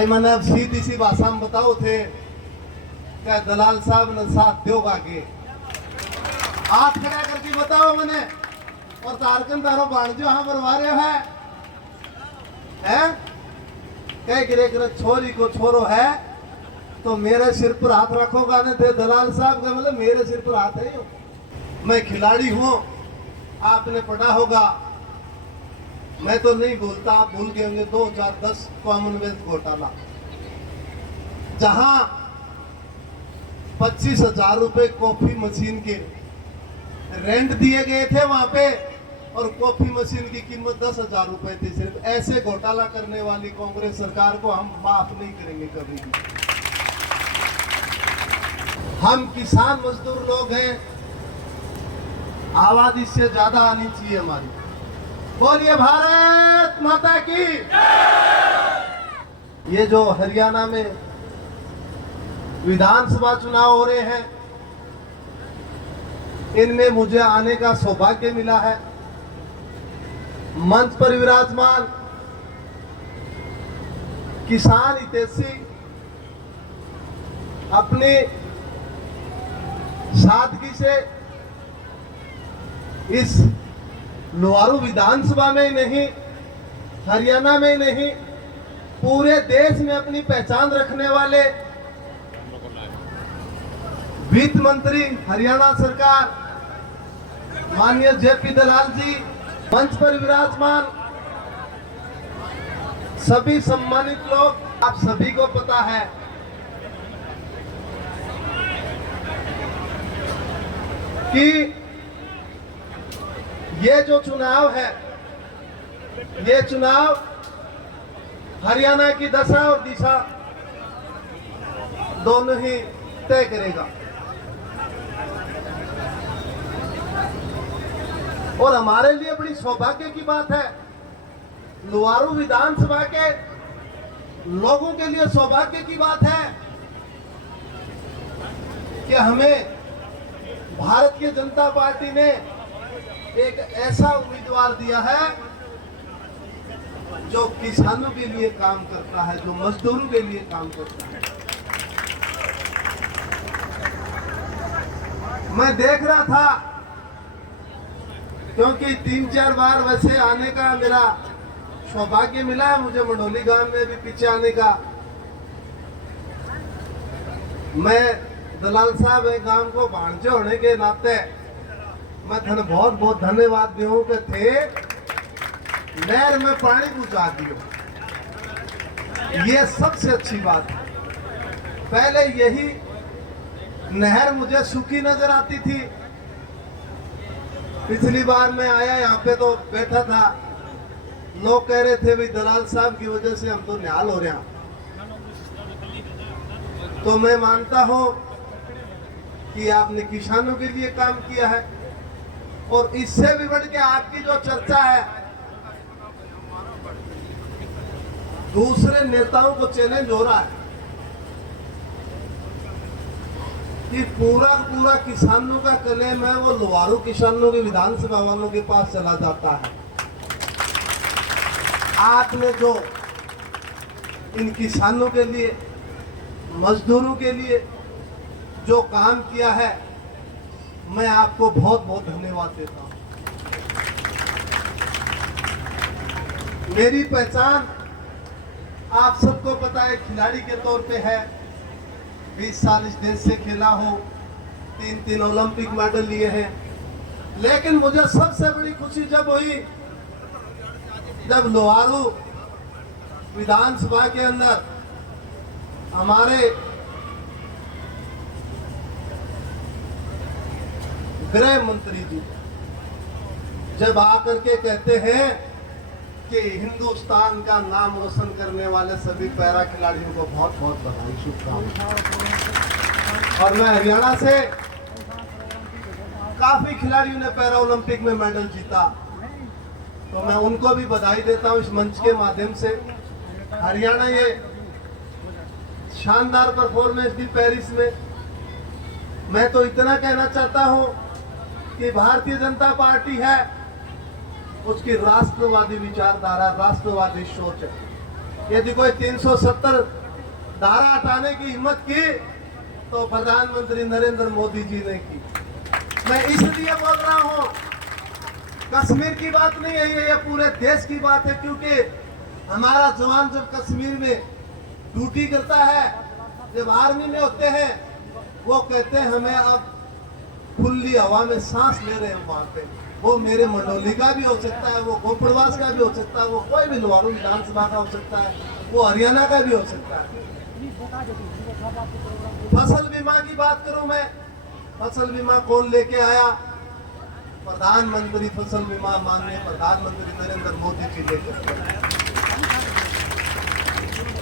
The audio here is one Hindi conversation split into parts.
भाई मैंने अब सीधी सी भाषा में बताओ थे क्या दलाल साहब ने साथ दो आगे हाथ खड़ा करके बताओ मैंने और तारकन तारो बाण जो हाँ बनवा रहे है कह गिरे गिरे छोरी को छोरो है तो मेरे सिर पर हाथ रखोगा ने थे दलाल साहब का मतलब मेरे सिर पर हाथ है मैं खिलाड़ी हूं आपने पढ़ा होगा मैं तो नहीं बोलता आप भूल गए होंगे 2010 कॉमनवेल्थ घोटाला जहां 25,000 रुपए कॉफी मशीन के रेंट दिए गए थे वहां पे और कॉफी मशीन की कीमत 10,000 रुपए थी सिर्फ। ऐसे घोटाला करने वाली कांग्रेस सरकार को हम माफ नहीं करेंगे कभी भी। हम किसान मजदूर लोग हैं, आवाज इससे ज्यादा आनी चाहिए हमारी। बोलिए भारत माता की। ये जो हरियाणा में विधानसभा चुनाव हो रहे हैं इनमें मुझे आने का सौभाग्य मिला है। मंच पर विराजमान किसान हितैषी अपनी सादगी से इस लोहारू विधानसभा में ही नहीं, हरियाणा में ही नहीं, पूरे देश में अपनी पहचान रखने वाले वित्त मंत्री हरियाणा सरकार माननीय जेपी दलाल जी, मंच पर विराजमान सभी सम्मानित लोग, आप सभी को पता है कि ये जो चुनाव है, ये चुनाव हरियाणा की दशा और दिशा दोनों ही तय करेगा। और हमारे लिए बड़ी सौभाग्य की बात है, लोहारू विधानसभा के लोगों के लिए सौभाग्य की बात है कि हमें भारतीय जनता पार्टी ने एक ऐसा उम्मीदवार दिया है जो किसानों के लिए काम करता है, जो मजदूरों के लिए काम करता है। मैं देख रहा था क्योंकि 3-4 बार वैसे आने का मेरा सौभाग्य मिला है मुझे, मंडोली गांव में भी पीछे आने का। मैं दलाल साहब एक गांव को भांजे होने के नाते मैं धन बहुत बहुत धन्यवाद दूं कि थे नहर में पानी पहुंचा दियो, ये सबसे अच्छी बात है। पहले यही नहर मुझे सूखी नजर आती थी। पिछली बार मैं आया यहाँ पे तो बैठा था, लोग कह रहे थे भाई दलाल साहब की वजह से हम तो निहाल हो रहे हैं। तो मैं मानता हूं कि आपने किसानों के लिए काम किया है और इससे भी बढ़ के आपकी जो चर्चा है दूसरे नेताओं को चैलेंज हो रहा है कि पूरा किसानों का क्लेम है वो लोहारू किसानों के विधानसभा वालों के पास चला जाता है। आपने जो इन किसानों के लिए, मजदूरों के लिए जो काम किया है, मैं आपको बहुत बहुत धन्यवाद देता हूं। मेरी पहचान आप सबको पता है, खिलाड़ी के तौर पे है। 20 साल इस देश से खेला हूं, 3 ओलंपिक मेडल लिए हैं। लेकिन मुझे सबसे बड़ी खुशी जब हुई जब लोहारू विधानसभा के अंदर हमारे गृह मंत्री जी जब आकर के कहते हैं कि हिंदुस्तान का नाम रोशन करने वाले सभी पैरा खिलाड़ियों को बहुत बहुत बधाई, शुभकामनाएं। और मैं हरियाणा से काफी खिलाड़ियों ने पैरा ओलंपिक में मेडल जीता, तो मैं उनको भी बधाई देता हूं इस मंच के माध्यम से। हरियाणा ये शानदार परफॉर्मेंस दी पेरिस में। मैं तो इतना कहना चाहता हूं कि भारतीय जनता पार्टी है, उसकी राष्ट्रवादी विचारधारा, राष्ट्रवादी सोच है। यदि कोई 370 धारा हटाने की हिम्मत की तो प्रधानमंत्री नरेंद्र मोदी जी ने की। मैं इसलिए बोल रहा हूं, कश्मीर की बात नहीं है ये पूरे देश की बात है, क्योंकि हमारा जवान जब कश्मीर में ड्यूटी करता है, जब आर्मी में होते हैं, वो कहते हैं हमें अब खुली हवा में सांस ले रहे हैं वहां पे। वो मेरे मंडोली का भी हो सकता है, वो गोपड़वास का भी हो सकता है, वो कोई भी लोहारू विधानसभा का हो सकता है, वो हरियाणा का भी हो सकता है। फसल बीमा की बात करूं मैं, फसल बीमा कौन लेके आया? प्रधानमंत्री फसल बीमा माननीय प्रधानमंत्री नरेंद्र मोदी जी लेकर।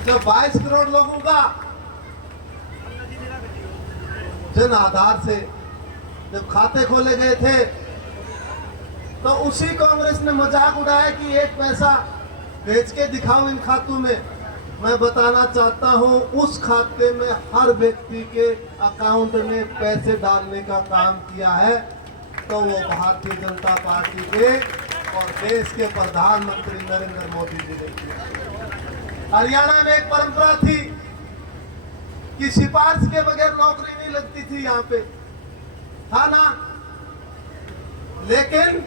जब 22 करोड़ लोगों का जन आधार से जब खाते खोले गए थे, तो उसी कांग्रेस ने मजाक उड़ाया कि एक पैसा भेज के दिखाओ इन खातों में। मैं बताना चाहता हूं, उस खाते में हर व्यक्ति के अकाउंट में पैसे डालने का काम किया है तो वो भारतीय जनता पार्टी के और देश के प्रधानमंत्री नरेंद्र मोदी जी ने किया। हरियाणा में एक परंपरा थी कि सिफारिश के बगैर नौकरी नहीं लगती थी, यहाँ पे था ना। लेकिन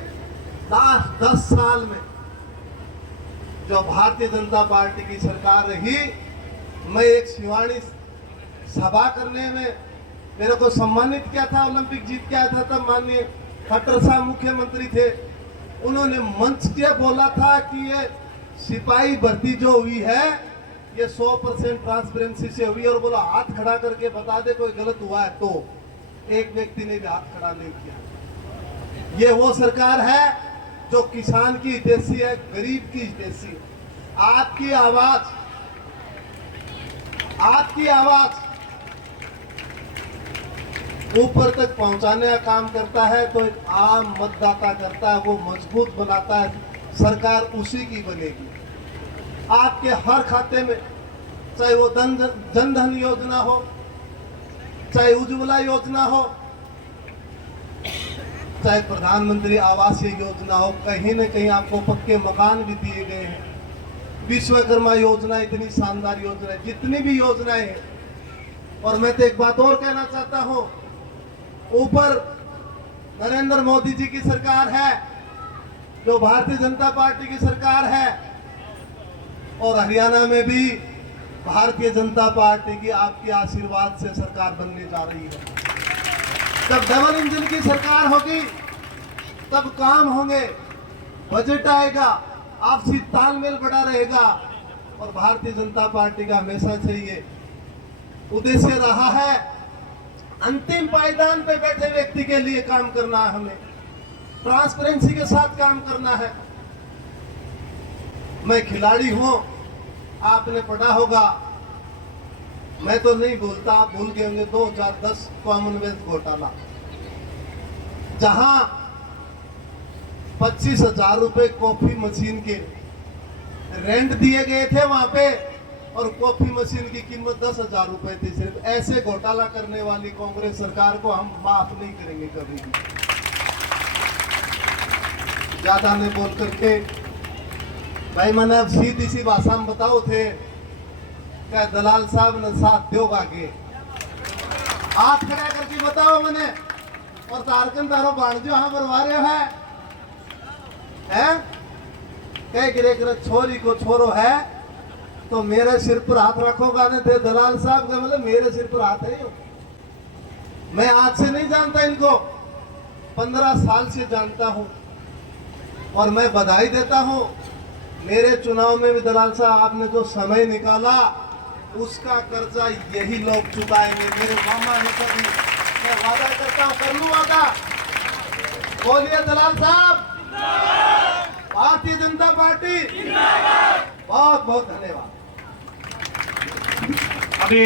लास्ट 10 साल में जो भारतीय जनता पार्टी की सरकार रही, मैं एक शिवानी सभा करने में मेरे को सम्मानित किया था, ओलंपिक जीत के आया था, तब माननीय खट्टर साहब मुख्यमंत्री थे। उन्होंने मंच के बोला था कि ये सिपाही भर्ती जो हुई है ये 100% ट्रांसपेरेंसी से हुई, और बोला हाथ खड़ा करके बता दे कोई गलत हुआ है तो। एक व्यक्ति ने भी हाथ खड़ा नहीं किया। ये वो सरकार है जो किसान की हितैषी है, गरीब की हितैषी है। आपकी आवाज ऊपर तक पहुंचाने का काम करता है तो एक आम मतदाता करता है, वो मजबूत बनाता है, सरकार उसी की बनेगी। आपके हर खाते में, चाहे वो जन धन योजना हो, चाहे उज्ज्वला योजना हो, चाहे प्रधानमंत्री आवास योजना हो, कहीं न कहीं आपको पक्के मकान भी दिए गए हैं। विश्वकर्मा योजना इतनी शानदार योजना है, जितनी भी योजनाएं हैं। और मैं तो एक बात और कहना चाहता हूं, ऊपर नरेंद्र मोदी जी की सरकार है, जो भारतीय जनता पार्टी की सरकार है, और हरियाणा में भी भारतीय जनता पार्टी की आपके आशीर्वाद से सरकार बनने जा रही है। जब डबल इंजन की सरकार होगी तब काम होंगे, बजट आएगा, आपसी तालमेल बढ़ा रहेगा। और भारतीय जनता पार्टी का हमेशा से ये उद्देश्य रहा है, अंतिम पायदान पे बैठे व्यक्ति के लिए काम करना है, हमें ट्रांसपेरेंसी के साथ काम करना है। मैं खिलाड़ी हूं, आपने पढ़ा होगा, मैं तो नहीं भूलता, आप भूल गए होंगे, 2010 कॉमनवेल्थ घोटाला, जहां 25,000 रुपए कॉफी मशीन के रेंट दिए गए थे वहां पे, और कॉफी मशीन की कीमत 10,000 रुपए थी सिर्फ। ऐसे घोटाला करने वाली कांग्रेस सरकार को हम माफ नहीं करेंगे कभी भी। ज्यादा नहीं बोल करके भाई, मैंने अब सीधी सी भाषा में बताओ थे क्या दलाल साहब ने साथ दोगा के हाथ खड़ा करके बताओ मैंने, और तारकन तारो बाण जो हाँ बरवा रहे हैं कह गिरे कर छोरी को छोरो है तो मेरे सिर पर हाथ रखोगा ने थे दलाल साहब का मतलब मेरे सिर पर हाथ है। मैं आज से नहीं जानता इनको, 15 साल से जानता हूं, और मैं बधाई देता हूं। मेरे चुनाव में भी दलाल साहब आपने जो समय निकाला उसका कर्जा यही लोग चुकाएंगे, मेरे मामा ने कभी। मैं वादा करता हूं, कर लूं वादा। बोलिए दलाल साहब, भारतीय जनता पार्टी, बहुत बहुत धन्यवाद। अभी